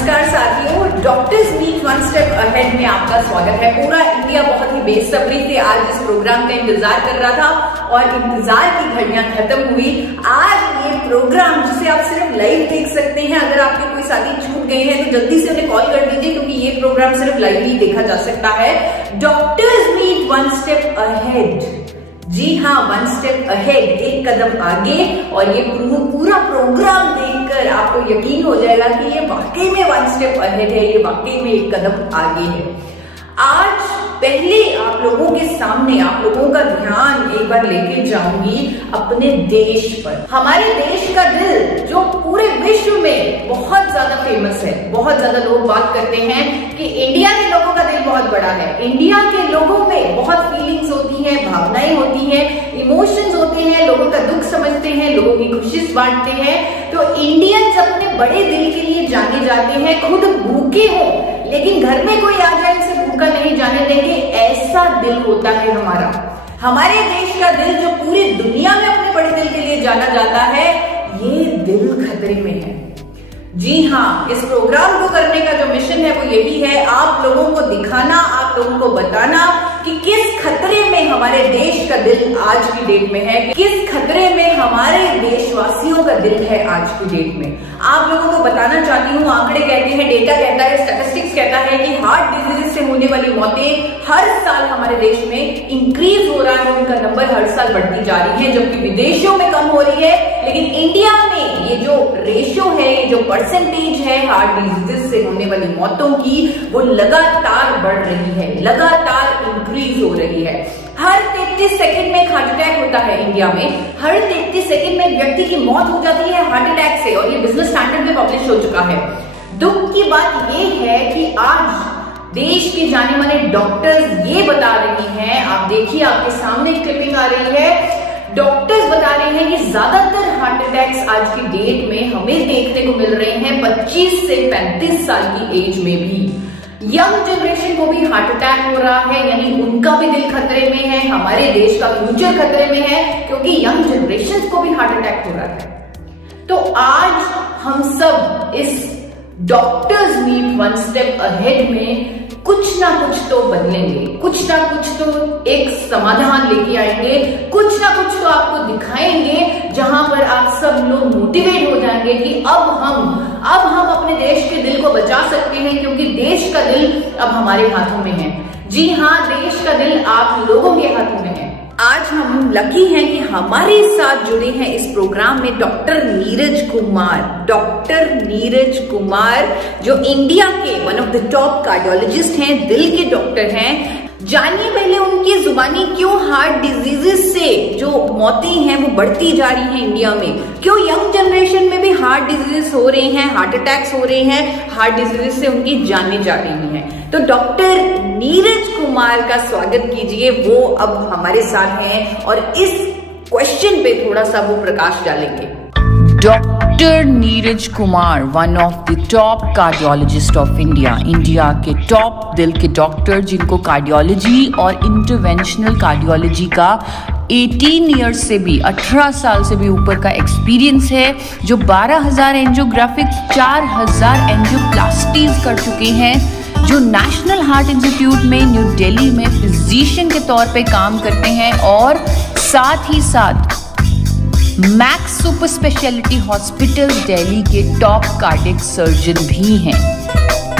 नमस्कार साथियों, doctors meet one step ahead में आपका स्वागत है। पूरा इंडिया बहुत ही बेसब्री से आज इस प्रोग्राम का इंतजार कर रहा था और इंतजार की घड़ियां खत्म हुई। आज ये प्रोग्राम जिसे आप सिर्फ लाइव देख सकते हैं, अगर आपके कोई साथी छूट गए हैं तो जल्दी से उन्हें कॉल कर दीजिए, क्योंकि ये प्रोग्राम सिर्फ लाइव ही देखा जा सकता है। Doctors meet one step ahead, जी हाँ, वन स्टेप अहेड, एक कदम आगे। और ये पूरा प्रोग्राम देखकर आपको यकीन हो जाएगा कि ये वाकई में वन स्टेप अहेड है, ये वाकई में एक कदम आगे है। आज पहले आप लोगों के सामने आप लोगों का ध्यान एक बार लेके जाऊंगी अपने देश पर। हमारे देश का दिल जो पूरे विश्व में बहुत ज्यादा फेमस है, बहुत ज्यादा लोग बात करते हैं कि इंडिया के लोगों का दिल बहुत बड़ा है। इंडिया के लोगों में बहुत फीलिंग्स होती हैं, भावनाएं होती हैं, इमोशंस होते हैं, लोगों का दुख समझते हैं, लोगों की खुशी बांटते हैं। तो इंडियंस अपने बड़े दिल के लिए जाने जाते हैं। खुद भूखे हो लेकिन घर में कोई आ जाए इसे भूखा नहीं जाने देंगे, ऐसा दिल होता है हमारा। हमारे देश का दिल जो पूरी दुनिया में अपने बड़े दिल के लिए जाना जाता है, ये दिल खतरे में है। जी हाँ, इस प्रोग्राम को करने का जो मिशन है वो यही है, आप लोगों को दिखाना, आप लोगों को बताना कि किस खतरे में हमारे देश का दिल आज की डेट में है, किस खतरे में हमारे देशवासियों का दिल है आज की डेट में। आप लोगों को बताना चाहती हूँ, आंकड़े कहते हैं, डेटा कहता है, स्टैटिस्टिक्स कहता है कि हार्ट डिजीज से होने वाली मौतें हर साल हमारे देश में इंक्रीज हो रहा है, उनका नंबर हर साल बढ़ती जा रही है, जबकि विदेशों में कम हो रही है। लेकिन इंडिया में ये जो रेशो है, ये जो परसेंटेज है हार्ट डिजीज से होने वाली मौतों की, वो लगातार बढ़ रही है, लगातार इंक्रीज हो रही है। हर 33 सेकंड में एक हार्ट अटैक होता है इंडिया में। हर 33 सेकंड में एक व्यक्ति की मौत हो जाती है हार्ट अटैक से, और ये बिजनेस स्टैंडर्ड में पब्लिश हो चुका है। दुख की बात ये है कि आज देश के जाने माने डॉक्टर्स ये बता रहे हैं, आप देखिए आपके सामने क्लिपिंग आ रही है, डॉक्टर्स बता रहे हैं कि ज्यादातर हार्ट अटैक्स आज की डेट में हमें देखने को मिल रहे हैं 25 से 35 साल की एज में भी। यंग जनरेशन को भी हार्ट अटैक हो रहा है, यानी उनका भी दिल खतरे में है, हमारे देश का फ्यूचर खतरे में है, क्योंकि यंग जनरेशन को भी हार्ट अटैक हो रहा है। तो आज हम सब इस doctors meet one step ahead में कुछ ना कुछ तो बदलेंगे, कुछ ना कुछ तो एक समाधान लेके आएंगे, कुछ ना कुछ तो आपको दिखाएंगे, जहां पर आप सब लोग मोटिवेट हो जाएंगे कि अब हम अपने देश के दिल को बचा सकते हैं, क्योंकि देश का दिल अब हमारे हाथों में है। जी हाँ, देश का दिल आप लोगों के हाथों में है। आज हम लकी हैं कि हमारे साथ जुड़े हैं इस प्रोग्राम में डॉक्टर नीरज कुमार। डॉक्टर नीरज कुमार जो इंडिया के one of the top cardiologist हैं, दिल के डॉक्टर हैं। जानिए पहले उनकी जुबानी क्यों हार्ट डिजीजेस से जो मौतें हैं वो बढ़ती जा रही हैं इंडिया में, क्यों यंग जनरेशन में भी हार्ट डिजीजेस हो रहे हैं, हार्ट अटैक्स हो रहे हैं, हार्ट डिजीजेस से उनकी जानें जा रही हैं। तो डॉक्टर नीरज कुमार का स्वागत कीजिए, वो अब हमारे साथ हैं और इस क्वेश्चन पे थोड़ा सा वो प्रकाश डालेंगे। Doctor Neeraj Kumar, one of the top cardiologist of India, India के टॉप दिल के डॉक्टर, जिनको कार्डियोलॉजी और इंटरवेंशनल कार्डियोलॉजी का 18 ईयर्स से भी, 18 साल से भी ऊपर का एक्सपीरियंस है, जो 12,000 एंजियोग्राफिक्स, 4,000 एंजियोप्लास्टीज कर चुके हैं, जो नेशनल हार्ट इंस्टीट्यूट में न्यू दिल्ली में फिजिशियन के तौर पे काम करते हैं, और साथ ही साथ Max super speciality hospital Delhi के टॉप कार्डियक सर्जन भी हैं।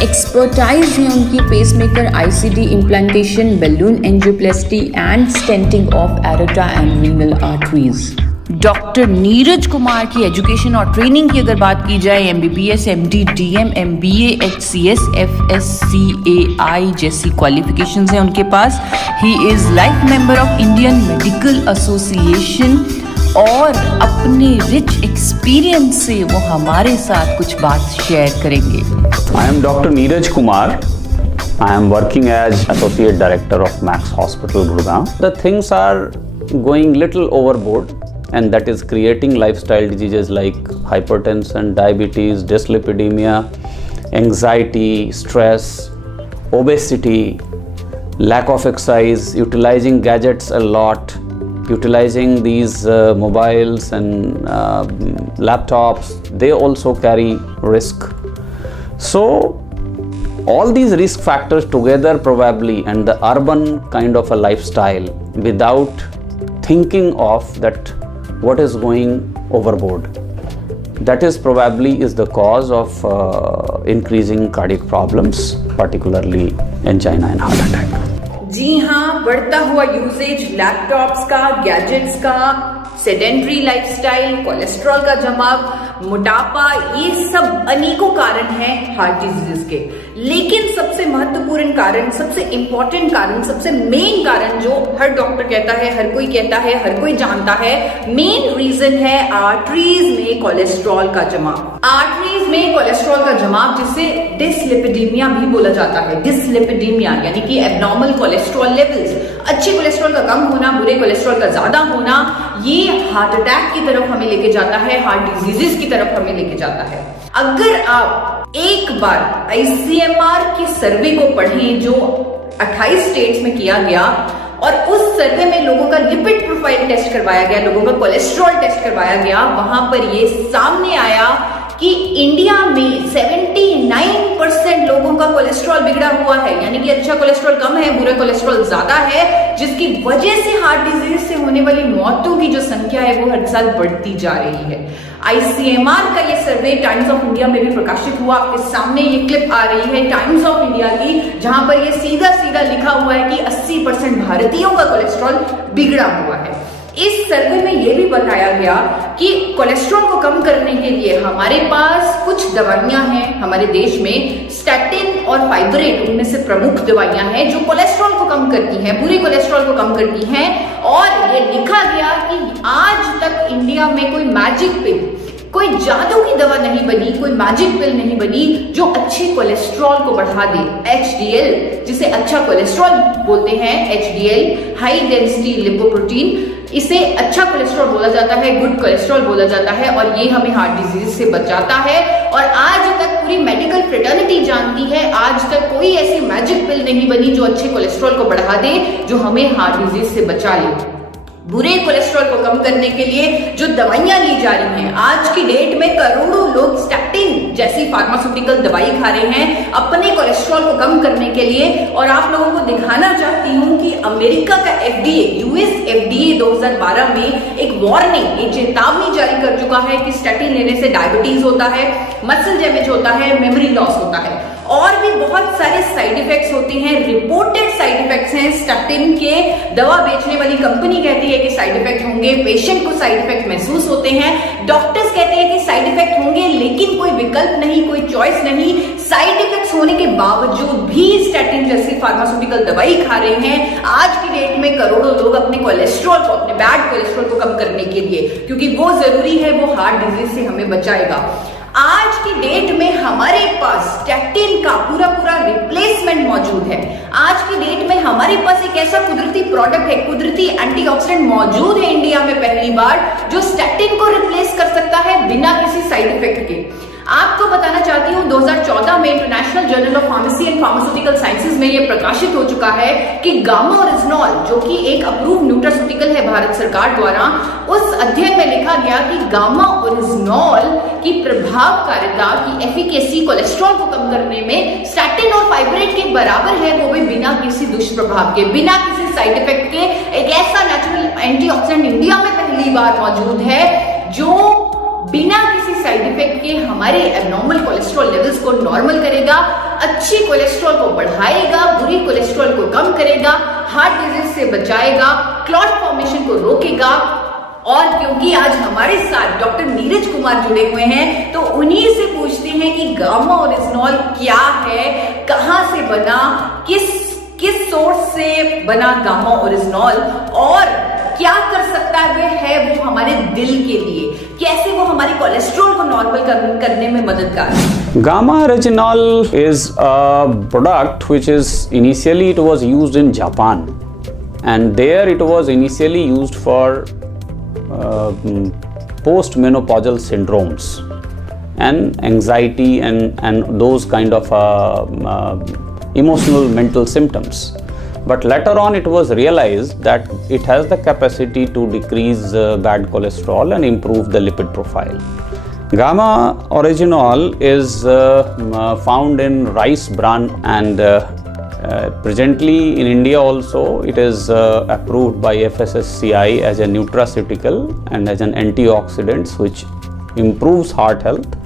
एक्सपर्टाइज है उनकी pacemaker, ICD implantation, balloon angioplasty and stenting of aorta and renal arteries. Doctor Neeraj Kumar की एजुकेशन और ट्रेनिंग की अगर बात की जाए, MBBS, MD, DM, MBA, HCS, FSCAI जैसी क्वालिफिकेशंस हैं उनके पास। He is life member of Indian Medical Association, और अपने रिच एक्सपीरियंस से वो हमारे साथ कुछ बात शेयर करेंगे। I am Dr. Neeraj Kumar. I am working as Associate Director of Max Hospital, Gurgaon. The things are going little overboard, and that is creating lifestyle diseases like hypertension, diabetes, dyslipidemia, anxiety, stress, obesity, lack of exercise, utilizing gadgets a lot, utilizing these mobiles and laptops. They also carry risk. So all these risk factors together probably, and the urban kind of a lifestyle without thinking of that what is going overboard, that is probably is the cause of increasing cardiac problems, particularly angina and heart attack. जी हाँ, बढ़ता हुआ usage laptops का, gadgets का, sedentary lifestyle, cholesterol का जमाव, मोटापा, ये सब अनेकों कारण हैं हार्ट डिजीज के। लेकिन सबसे महत्वपूर्ण कारण, सबसे इंपॉर्टेंट कारण, सबसे मेन कारण जो हर डॉक्टर कहता है, हर कोई कहता है, हर कोई जानता है, मेन रीजन है आर्टरीज में कोलेस्ट्रॉल का जमाव। आर्टरीज में कोलेस्ट्रॉल का जमाव, जिसे डिसलिपिडीमिया भी बोला जाता है। डिसलिपिडीमिया यानी कि एबनॉर्मल कोलेस्ट्रॉल लेवल्स, अच्छे कोलेस्ट्रॉल का कम होना, बुरे कोलेस्ट्रॉल का ज्यादा होना, ये हार्ट अटैक की तरफ हमें लेके जाता है, हार्ट डिजीजेस की तरफ हमें लेके जाता है। अगर आप एक बार आईसीएमआर के सर्वे को पढ़ें जो 28 स्टेट्स में किया गया, और उस सर्वे में लोगों का लिपिड प्रोफाइल टेस्ट करवाया गया, लोगों का कोलेस्ट्रॉल टेस्ट करवाया गया, वहां पर ये सामने आया कि इंडिया में 79% लोगों का कोलेस्ट्रॉल बिगड़ा हुआ है, यानी कि अच्छा कोलेस्ट्रॉल कम है, बुरा कोलेस्ट्रॉल ज्यादा है, जिसकी वजह से हार्ट डिजीज से होने वाली मौतों की जो संख्या है वो हर साल बढ़ती जा रही है। आईसीएमआर का ये सर्वे टाइम्स ऑफ इंडिया में भी प्रकाशित हुआ। आपके सामने ये क्लिप आ रही है टाइम्स ऑफ इंडिया की, जहां पर ये सीधा सीधा लिखा हुआ है कि 80% भारतीयों का कोलेस्ट्रॉल बिगड़ा हुआ है। इस सर्वे में यह भी बताया गया कि कोलेस्ट्रॉल को कम करने के लिए हमारे पास कुछ दवाइयां हैं हमारे देश में। स्टैटिन और फाइब्रेट उनमें से प्रमुख दवाइयां हैं जो कोलेस्ट्रॉल को कम करती हैं, बुरे कोलेस्ट्रॉल को कम करती हैं। और ये लिखा गया कि आज तक इंडिया में कोई मैजिक पिल, कोई जादू की दवा नहीं बनी, कोई मैजिक पिल नहीं बनी जो अच्छे कोलेस्ट्रॉल को बढ़ा दे। HDL, जिसे अच्छा कोलेस्ट्रॉल बोलते हैं, HDL हाई डेंसिटी लिपोप्रोटीन, इसे अच्छा कोलेस्ट्रॉल बोला जाता है, गुड कोलेस्ट्रॉल बोला जाता है, और ये हमें हार्ट डिजीज से बचाता है। और आज तक पूरी मेडिकल फ्रेटर्निटी जानती है, आज तक कोई ऐसी मैजिक पिल नहीं बनी जो अच्छे कोलेस्ट्रॉल को बढ़ा दे, जो हमें हार्ट डिजीज से बचा ले। बुरे कोलेस्ट्रॉल को कम करने के लिए जो दवाइयां ली जा रही हैं, आज की डेट में करोड़ों लोग स्टैटिन जैसी फार्मास्यूटिकल दवाई खा रहे हैं अपने कोलेस्ट्रॉल को कम करने के लिए। और आप लोगों को दिखाना चाहती हूं कि अमेरिका का FDA, US FDA 2012 में एक वार्निंग, एक चेतावनी जारी कर चुका है कि स्टैटिन लेने से डायबिटीज होता है, मसल डैमेज होता है, मेमोरी लॉस होता है, और भी बहुत सारे साइड इफेक्ट्स होते हैं। रिपोर्टेड साइड इफेक्ट्स हैं स्टैटिन के। दवा बेचने वाली कंपनी कहती है कि साइड इफेक्ट होंगे, पेशेंट को साइड इफेक्ट महसूस होते हैं, डॉक्टर्स कहते हैं कि साइड इफेक्ट होंगे, लेकिन कोई विकल्प नहीं, कोई चॉइस नहीं। साइड इफेक्ट्स होने के बावजूद भी स्टैटिन जैसी फार्मास्यूटिकल दवाई खा रहे हैं आज की डेट में करोड़ों लोग अपने कोलेस्ट्रॉल को, अपने बैड कोलेस्ट्रॉल को कम करने के लिए, क्योंकि वो जरूरी है, वो हार्ट डिजीज से हमें बचाएगा। आज की डेट में हमारे पास स्टैटिन का पूरा रिप्लेसमेंट मौजूद है। आज की डेट में हमारे पास एक ऐसा कुदरती प्रोडक्ट है, कुदरती एंटीऑक्सीडेंट मौजूद है इंडिया में पहली बार, जो स्टैटिन को रिप्लेस कर सकता है बिना किसी साइड इफेक्ट के। आपको बताना चाहती हूं 2014 में international journal of pharmacy and pharmaceutical sciences में यह प्रकाशित हो चुका है कि गामा ओरिजिनॉल, जो कि एक अप्रूव्ड न्यूट्रास्यूटिकल है भारत सरकार द्वारा, उस अध्ययन में लिखा गया कि गामा ओरिजिनॉल की प्रभावकारिता की एफिकेसी कोलेस्ट्रॉल को कम करने में स्टैटिन और फाइब्रेट के बराबर है, वो भी बिना किसी दुष्प्रभाव के, बिना किसी साइड इफेक्ट के। एक ऐसा नेचुरल एंटीऑक्सीडेंट इंडिया में पहली बार मौजूद है जो बिना किसी साइड इफेक्ट के हमारे एबनॉर्मल कोलेस्ट्रॉल लेवल्स को नॉर्मल करेगा, अच्छे कोलेस्ट्रॉल को बढ़ाएगा, बुरी कोलेस्ट्रॉल को कम करेगा, हार्ट डिजीज से बचाएगा, क्लॉट फॉर्मेशन को रोकेगा। और क्योंकि आज हमारे साथ डॉक्टर नीरज कुमार जुड़े हुए हैं, तो उन्हीं से पूछते हैं कि गामा ओरिजिनॉल क्या है, कहां से बना, किस सोर्स से बना गामा ओरिजिनॉल, और क्या कर सकता है वो हमारे दिल के लिए, कैसे वो हमारे कोलेस्ट्रॉल को नॉर्मल करने में मददगार है। Gamma oryginol is a product which is initially it was used in Japan, and there it was initially used for post-menopausal syndromes and anxiety and those kind of emotional mental symptoms. But later on it was realized that it has the capacity to decrease bad cholesterol and improve the lipid profile. Gamma orygenol is found in rice bran and presently in India also it is approved by FSSCI as a nutraceutical and as an antioxidant which improves heart health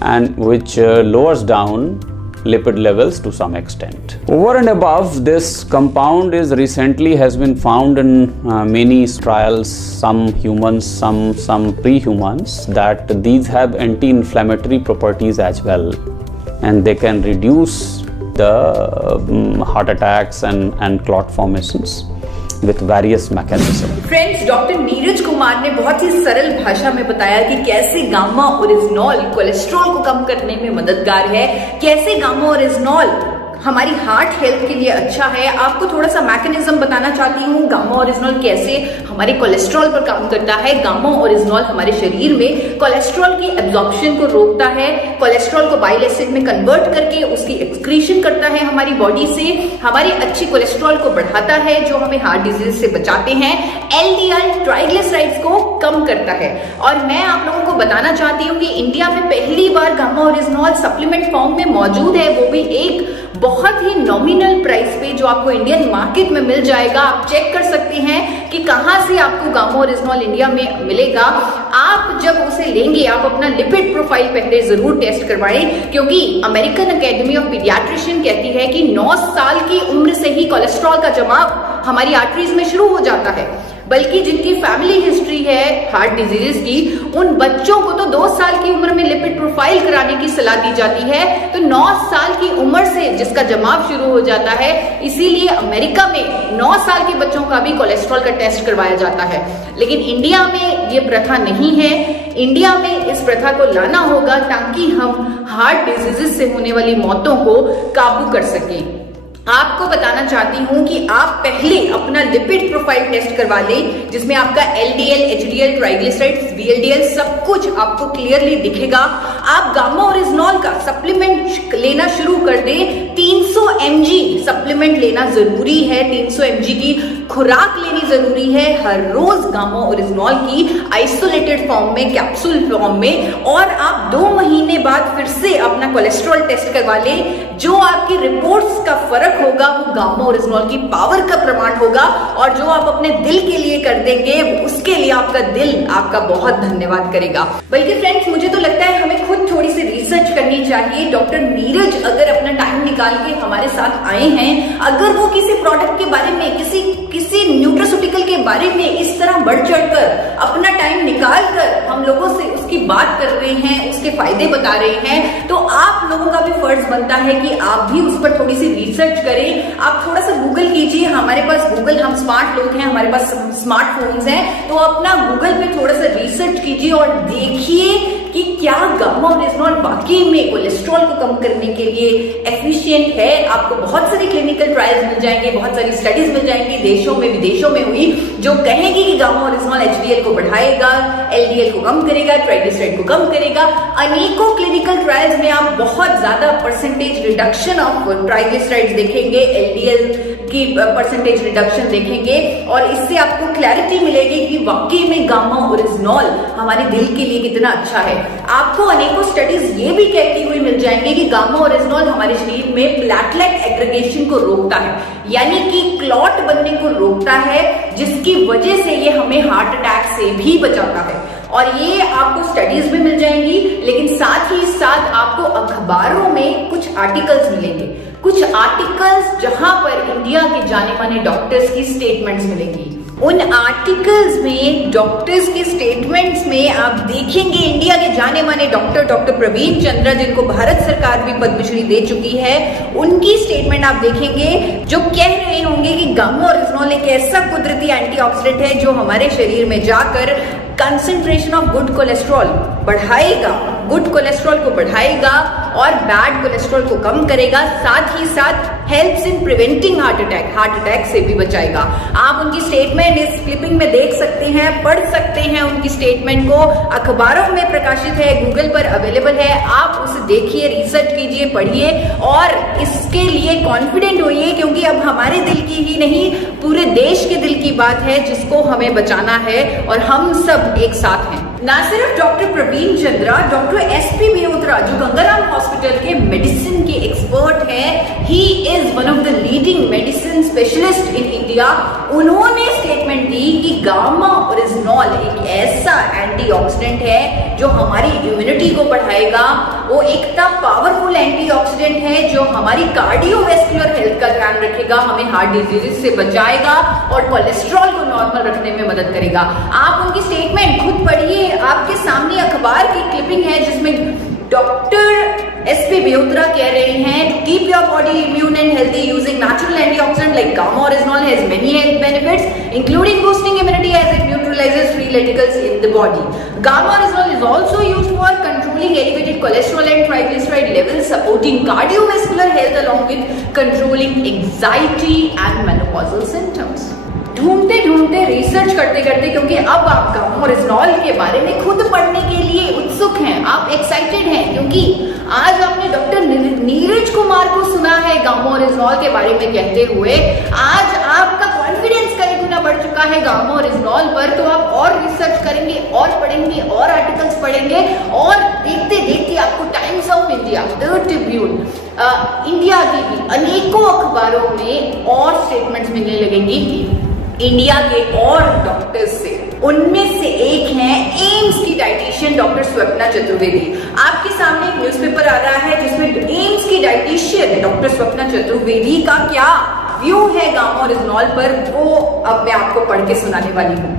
and which lowers down lipid levels to some extent. Over and above, this compound is recently has been found in many trials, some humans, some pre-humans, that these have anti-inflammatory properties as well, and they can reduce the heart attacks and clot formations with various mechanisms. Friends, doctor Neeraj Kumar ने बहुत ही सरल भाषा में बताया कि कैसे gamma oryzanol cholesterol को कम करने में मददगार है, कैसे गामा ओरिजिनॉल हमारी हार्ट हेल्थ के लिए अच्छा है। आपको थोड़ा सा मैकेनिज्म बताना चाहती हूँ, गामा ओरिजिनॉल कैसे हमारे कोलेस्ट्रॉल पर काम करता है। गामा ओरिजिनॉल हमारे शरीर में कोलेस्ट्रॉल की एब्जॉर्प्शन को रोकता है, कोलेस्ट्रॉल को बाइल एसिड में कन्वर्ट करके उसकी एक्सक्रीशन करता है हमारी बॉडी से, हमारी अच्छी कोलेस्ट्रॉल को बढ़ाता है जो हमें हार्ट डिजीज से बचाते हैं, एलडीएल ट्राइग्लिसराइड्स को कम करता है। और मैं आप लोगों को बताना चाहती हूँ कि इंडिया में पहली बार गामा ओरिजिनॉल सप्लीमेंट फॉर्म में मौजूद है, वो भी एक बहुत ही नॉमिनल प्राइस पे जो आपको इंडियन मार्केट में मिल जाएगा। आप चेक कर सकते हैं कि कहां से आपको गामा ओरिजिनॉल इंडिया में मिलेगा। आप जब उसे लेंगे, आप अपना लिपिड प्रोफाइल पहले जरूर टेस्ट करवाएं, क्योंकि अमेरिकन एकेडमी ऑफ पीडियाट्रिशियन कहती है कि 9 साल की उम्र से ही कोलेस्ट्रॉल का जमाव हमारी आर्टरीज में शुरू हो जाता है, बल्कि जिनकी फैमिली हिस्ट्री है हार्ट डिजीजेस की, उन बच्चों को तो 2 साल की उम्र में लिपिड प्रोफाइल कराने की सलाह दी जाती है। तो 9 साल की उम्र से जिसका जमाव शुरू हो जाता है, इसीलिए अमेरिका में 9 साल के बच्चों का भी कोलेस्ट्रॉल का टेस्ट करवाया जाता है। लेकिन इंडिया में ये प्रथा नहीं है। इंडिया में इस प्रथा को लाना होगा ताकि हम हार्ट डिजीजेस से होने वाली मौतों को काबू कर सकें। आपको बताना चाहती हूं कि आप पहले अपना लिपिड प्रोफाइल टेस्ट करवा लें, जिसमें आपका एलडीएल, एचडीएल, ट्राइग्लिसराइड्स, वीएलडीएल सब कुछ आपको क्लियरली दिखेगा। आप गामा ओरिजिनॉल का सप्लीमेंट लेना शुरू कर दें। 300 mg सप्लीमेंट लेना जरूरी है, 300 mg की खुराक लेनी जरूरी है हर रोज गामा ओरिजिनॉल की आइसोलेटेड फॉर्म में, कैप्सूल फॉर्म में। और आप 2 महीने बाद फिर से अपना कोलेस्ट्रॉल टेस्ट करवा लें। जो आपकी रिपोर्ट्स का फर्क होगा वो गामा ओरिजिनॉल की पावर का प्रमाण होगा, और जो आप अपने दिल के लिए कर देंगे उसके लिए आपका दिल आपका बहुत धन्यवाद करेगा। बल्कि फ्रेंड्स, मुझे तो लगता है हमें खुद थोड़ी सी रिसर्च करनी चाहिए। डॉक्टर नीरज अगर अपना टाइम निकाल के हमारे साथ आए हैं, अगर वो किसी प्रोडक्ट के बारे में, किसी न्यूट्रास्यूटिकल के बारे में इस तरह बढ़ चढ़कर अपना टाइम निकाल कर हम लोगों से उसकी बात कर रहे हैं, उसके फायदे बता रहे हैं, तो आप लोगों का भी फर्ज बनता है कि आप भी उस पर थोड़ी सी रिसर्च करें। आप थोड़ा सा गूगल कीजिए। हमारे पास गूगल, हम स्मार्ट लोग हैं, हमारे पास स्मार्टफोन्स हैं, तो अपना गूगल पे थोड़ा सा रिसर्च कीजिए और देखिए कि क्या गामा ओरिजिनॉल वाकई में कोलेस्ट्रॉल को कम करने के लिए एफिशिएंट है। आपको बहुत सारे क्लिनिकल ट्रायल्स मिल जाएंगे, बहुत सारी स्टडीज मिल जाएंगी देशों में विदेशों में हुई, जो कहेंगे कि गामा ओरिजिनॉल एचडीएल को बढ़ाएगा, एलडीएल को कम करेगा, ट्राइग्लिसराइड को कम करेगा। अनेकों क्लिनिकल ट्रायल्स में आप बहुत ज्यादा परसेंटेज रिडक्शन ऑफ ट्राइग्लिसराइड्स देखेंगे, एलडीएल की परसेंटेज रिडक्शन देखेंगे, और इससे आपको क्लैरिटी मिलेगी कि वाकई में गामा ओरिजिनॉल हमारे दिल के लिए कितना अच्छा है। आपको अनेकों स्टडीज ये भी कहती हुई मिल जाएंगे कि गामा ओरिजिनॉल हमारे शरीर में प्लेटलेट एग्रीगेशन को रोकता है, यानी कि क्लॉट बनने को रोकता है, जिसकी वजह से ये हमें हार्ट अटैक से भी बचाता है। और ये आपको स्टडीज में मिल जाएंगी, लेकिन साथ ही साथ आपको अखबारों में कुछ आर्टिकल्स मिलेंगे, कुछ आर्टिकल्स जहां पर इंडिया के जाने माने डॉक्टर्स की स्टेटमेंट्स मिलेंगी। उन आर्टिकल्स में, डॉक्टर्स के स्टेटमेंट्स में आप देखेंगे इंडिया के जाने माने डॉक्टर प्रवीण चंद्रा, जिनको भारत सरकार भी पद्मश्री दे चुकी है, उनकी स्टेटमेंट आप देखेंगे जो कह रहे होंगे कि गामा ओरिजिनॉल एक ऐसा कुदरती एंटीऑक्सीडेंट है जो हमारे शरीर में जाकर कंसंट्रेशन ऑफ गुड कोलेस्ट्रॉल बढ़ाएगा, गुड कोलेस्ट्रॉल को बढ़ाएगा और बैड कोलेस्ट्रॉल को कम करेगा, साथ ही साथ helps in preventing heart attack से भी बचाएगा। आप उनकी स्टेटमेंट इस क्लिपिंग में देख सकते हैं, पढ़ सकते हैं उनकी स्टेटमेंट को, अखबारों में प्रकाशित है, गूगल पर अवेलेबल है। आप उसे देखिए, रिसर्च कीजिए, पढ़िए और इसके लिए कॉन्फिडेंट होइए, क्योंकि अब हमारे दिल की ही नहीं पूरे देश के दिल की बात है जिसको हमें बचाना है, और हम सब एक साथ हैं। ना सिर्फ doctor Praveen Chandra, doctor SP Mehrotra जो गंगाराम हॉस्पिटल के मेडिसिन के एक्सपर्ट हैं, he is one of the leading medicine specialist in India. उन्होंने स्टेटमेंट दी कि गामा ओरिजिनॉल एक ऐसा एंटीऑक्सीडेंट है जो हमारी इम्यूनिटी को बढ़ाएगा। वो एक पावरफुल एंटीऑक्सीडेंट है जो हमारी कार्डियोवैस्कुलर हेल्थ का ध्यान रखेगा, हमें हार्ट डिजीज से बचाएगा और कोलेस्ट्रॉल को नॉर्मल रखने में मदद करेगा। आप उनकी स्टेटमेंट खुद पढ़िए, आपके सामने अखबार की क्लिपिंग है जिसमें डॉक्टर एसपी मेहरोत्रा कह रहे हैं to keep your body immune and healthy using natural antioxidant like gamma oryzanol has many health benefits including boosting immunity as it neutralizes free radicals in the body. Gamma oryzanol is also used for controlling elevated cholesterol and triglyceride levels, supporting cardiovascular health along with controlling anxiety and menopausal symptoms। ढूंढते ढूंढते research करते करते, क्योंकि अब आप gamma oryzanol के बारे में खुद पढ़ने के लिए उत्सुक हैं, आप एक्साइटेड हैं, क्योंकि आज आपने डॉक्टर नीरज कुमार को सुना है गामा ओरिजिनॉल के बारे में कहते हुए। आज आपका कॉन्फिडेंस कई गुना बढ़ चुका है गामा ओरिजिनॉल पर, तो आप और रिसर्च करेंगे और पढ़ेंगे और आर्टिकल्स पढ़ेंगे और देखते देखते आपको times of India, the Tribune, India की भी अनेकों अखबारों में और स्टेटमेंट्स मिलने लगेंगी इंडिया के और डॉक्टर्स से। उनमें से एक हैं एम्स की डाइटिशियन डॉक्टर स्वप्ना चतुर्वेदी। आपके सामने एक न्यूज़पेपर आ रहा है जिसमें एम्स की डाइटिशियन डॉक्टर स्वप्ना चतुर्वेदी का क्या व्यू है गामा ओरिजिनॉल पर, वो अब मैं आपको पढ़ के सुनाने वाली हूँ।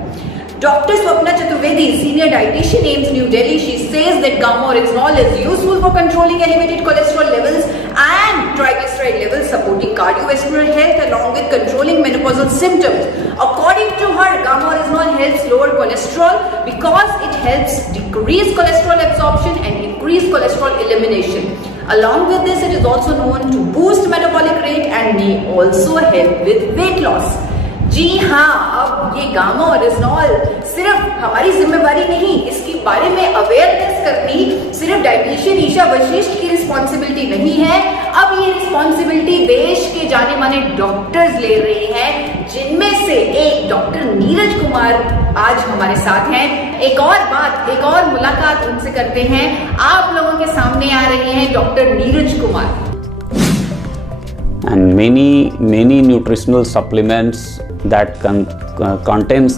Dr. Swapna Chaturvedi, senior dietitian, AIIMS New Delhi, she says that gamma oryzanol is useful for controlling elevated cholesterol levels and triglyceride levels, supporting cardiovascular health along with controlling menopausal symptoms. According to her, gamma oryzanol helps lower cholesterol because it helps decrease cholesterol absorption and increase cholesterol elimination. Along with this, it is also known to boost metabolic rate and may also help with weight loss. जी हाँ, अब ये gamma oryzanol सिर्फ हमारी जिम्मेवारी नहीं, इसके बारे में अवेयरनेस करनी सिर्फ डाइटिशियन ईशा वशिष्ठ की रिस्पॉन्सिबिलिटी नहीं है। अब ये रिस्पॉन्सिबिलिटी देश के जाने माने डॉक्टर्स ले रहे हैं, जिनमें से एक डॉक्टर नीरज कुमार आज हमारे साथ हैं। एक और बात, एक और मुलाकात उनसे करते हैं। आप लोगों के सामने आ रहे हैं doctor Neeraj Kumar. And many nutritional supplements that contains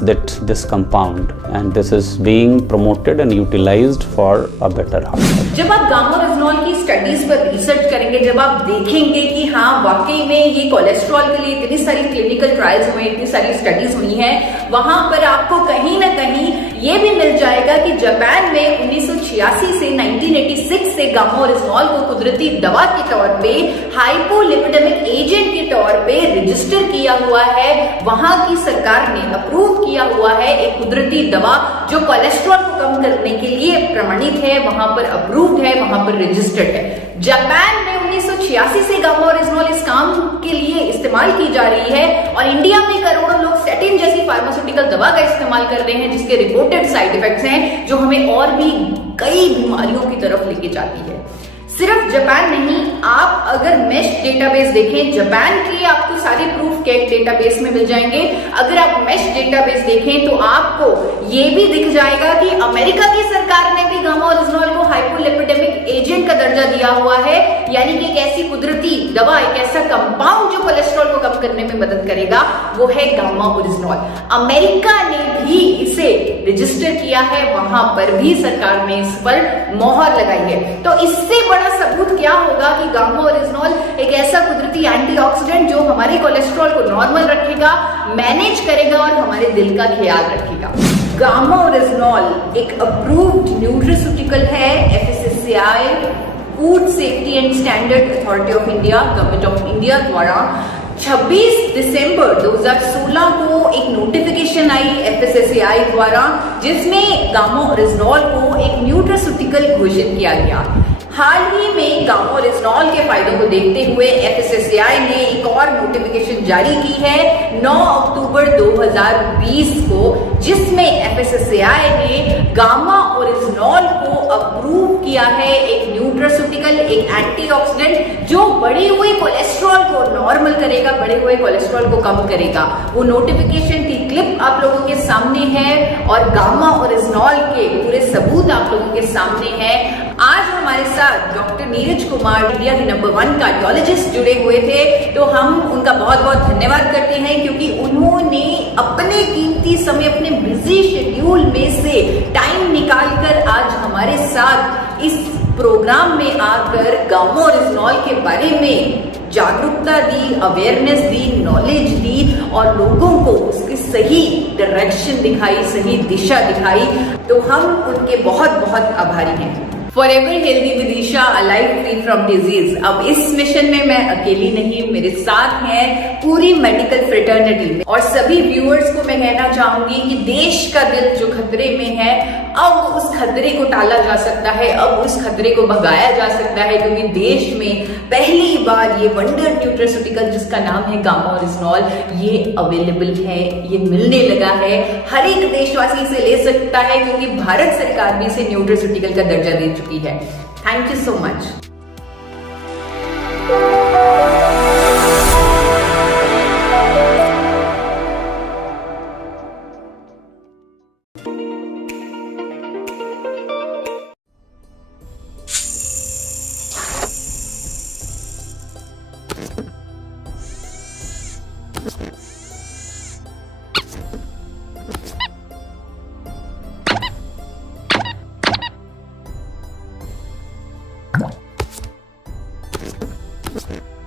this compound, and this is being promoted and utilized for a better health. जब आप गामा ओरिजिनॉल की स्टडीज पर रिसर्च करेंगे, जब आप देखेंगे कि हाँ वाकई में ये कोलेस्ट्रॉल के लिए इतनी सारी क्लिनिकल ट्रायल्स हुए, इतनी सारी स्टडीज हुई हैं, वहां पर आपको कहीं ना कहीं ये भी मिल जाएगा कि जापान में 1986 से 1986 से गामा ओरिजिनॉल को कुदरती दवा के तौर पे, हाइपोलिपिडेमिक एजेंट के तौर पे रजिस्टर किया हुआ है। वहां की सरकार ने अप्रूव किया हुआ है एक कुदरती दवा जो कोलेस्ट्रॉल को कम करने के लिए प्रमाणित है, वहां पर अप्रूव्ड है, वहां पर रजिस्टर्ड है। जापान में 1986 से गामा ओरिजिनॉल इस काम के लिए इस्तेमाल की जा रही है और इंडिया में करोड़ों लोग स्टेटिन जैसी फार्मास्यूटिकल दवा का इस्तेमाल कर रहे हैं, जिसके रिपोर्टेड साइड इफेक्ट्स हैं जो हमें और भी कई बीमारियों की तरफ लेके जाती है। सिर्फ जापान नहीं, आप अगर मेश डेटाबेस देखें, जापान के आपको सारे प्रूफ केक डेटाबेस में मिल जाएंगे। अगर आप मेश डेटाबेस देखें तो आपको ये भी दिख जाएगा कि अमेरिका की सरकार ने भी गामा ओरिजिनॉल को हाइपोलिपिडेमिक एजेंट का दर्जा दिया हुआ है, यानी कि एक ऐसी कुदरती दवा, एक ऐसा कंपाउंड जो कोलेस्ट्रॉल को कम करने में मदद करेगा, वो है गामा ओरिजिनॉल। अमेरिका ने भी इसे रजिस्टर किया है, वहां पर भी सरकार ने इस पर मोहर लगाई है। तो इससे बड़ा सबूत क्या होगा कि गामा ओरिजिनॉल एक ऐसा कुदरती एंटीऑक्सीडेंट जो हमारे कोलेस्ट्रॉल को नॉर्मल रखेगा, मैनेज करेगा और हमारे दिल का ख्याल रखेगा। गामा ओरिजिनॉल एक अप्रूव्ड न्यूट्रास्यूटिकल है FSSAI, food safety and standard authority of India, government of India द्वारा 26 दिसंबर 2016 को एक नोटिफिकेशन आई एफएसएसएआई द्वारा, जिसमें गामा ओरिजिनॉल को एक न्यूट्रास्यूटिकल घोषित किया गया। हाल ही में गामा ओरिजिनॉल के फायदों को देखते हुए एफएसएसएआई ने एक और नोटिफिकेशन जारी की है 9 अक्टूबर 2020 को, जिसमें एफएसएसएआई ने गामा ओरिजिनॉल को अप्रूव किया है एक न्यूट्रास्यूटिकल, एक एंटीऑक्सीडेंट जो बढ़ी हुई कोलेस्ट्रॉल को नॉर्मल करेगा, बढ़े हुए कोलेस्ट्रॉल को कम करेगा। वो नोटिफिकेशन थी क्लिप आप लोगों के सामने है और गामा ओरिजिनॉल के पूरे सबूत आप लोगों के सामने है। आज हमारे साथ डॉक्टर नीरज कुमार, इंडिया के नंबर 1 कार्डियोलॉजिस्ट जुड़े हुए थे, तो हम उनका बहुत बहुत धन्यवाद करते हैं क्योंकि उन्होंने अपने कीमती समय, अपने बिजी शेड्यूल में से टाइम निकालकर आज हमारे साथ इस प्रोग्राम में आकर गामा ओरिजिनॉल के बारे में जागरूकता दी, अवेयरनेस दी, नॉलेज दी और लोगों को उसकी सही डायरेक्शन दिखाई, सही दिशा दिखाई। तो हम उनके बहुत बहुत आभारी हैं। Forever healthy with Isha, alive free from disease. अब इस मिशन में मैं अकेली नहीं, मेरे साथ हैं पूरी मेडिकल फ्रेटर्निटी। और सभी व्यूअर्स को मैं कहना चाहूंगी कि देश का दिल जो खतरे में है, अब उस खतरे को टाला जा सकता है, अब उस खतरे को भगाया जा सकता है, क्योंकि देश में पहली बार ये वंडर न्यूट्रास्यूटिकल जिसका नाम है गामा ओरिजिनॉल, ये अवेलेबल है, ये मिलने लगा है। हर एक देशवासी इसे ले सकता है क्योंकि भारत सरकार भी इसे न्यूट्रास्यूटिकल का दर्जा दे चुकी है। Thank you so much. Okay.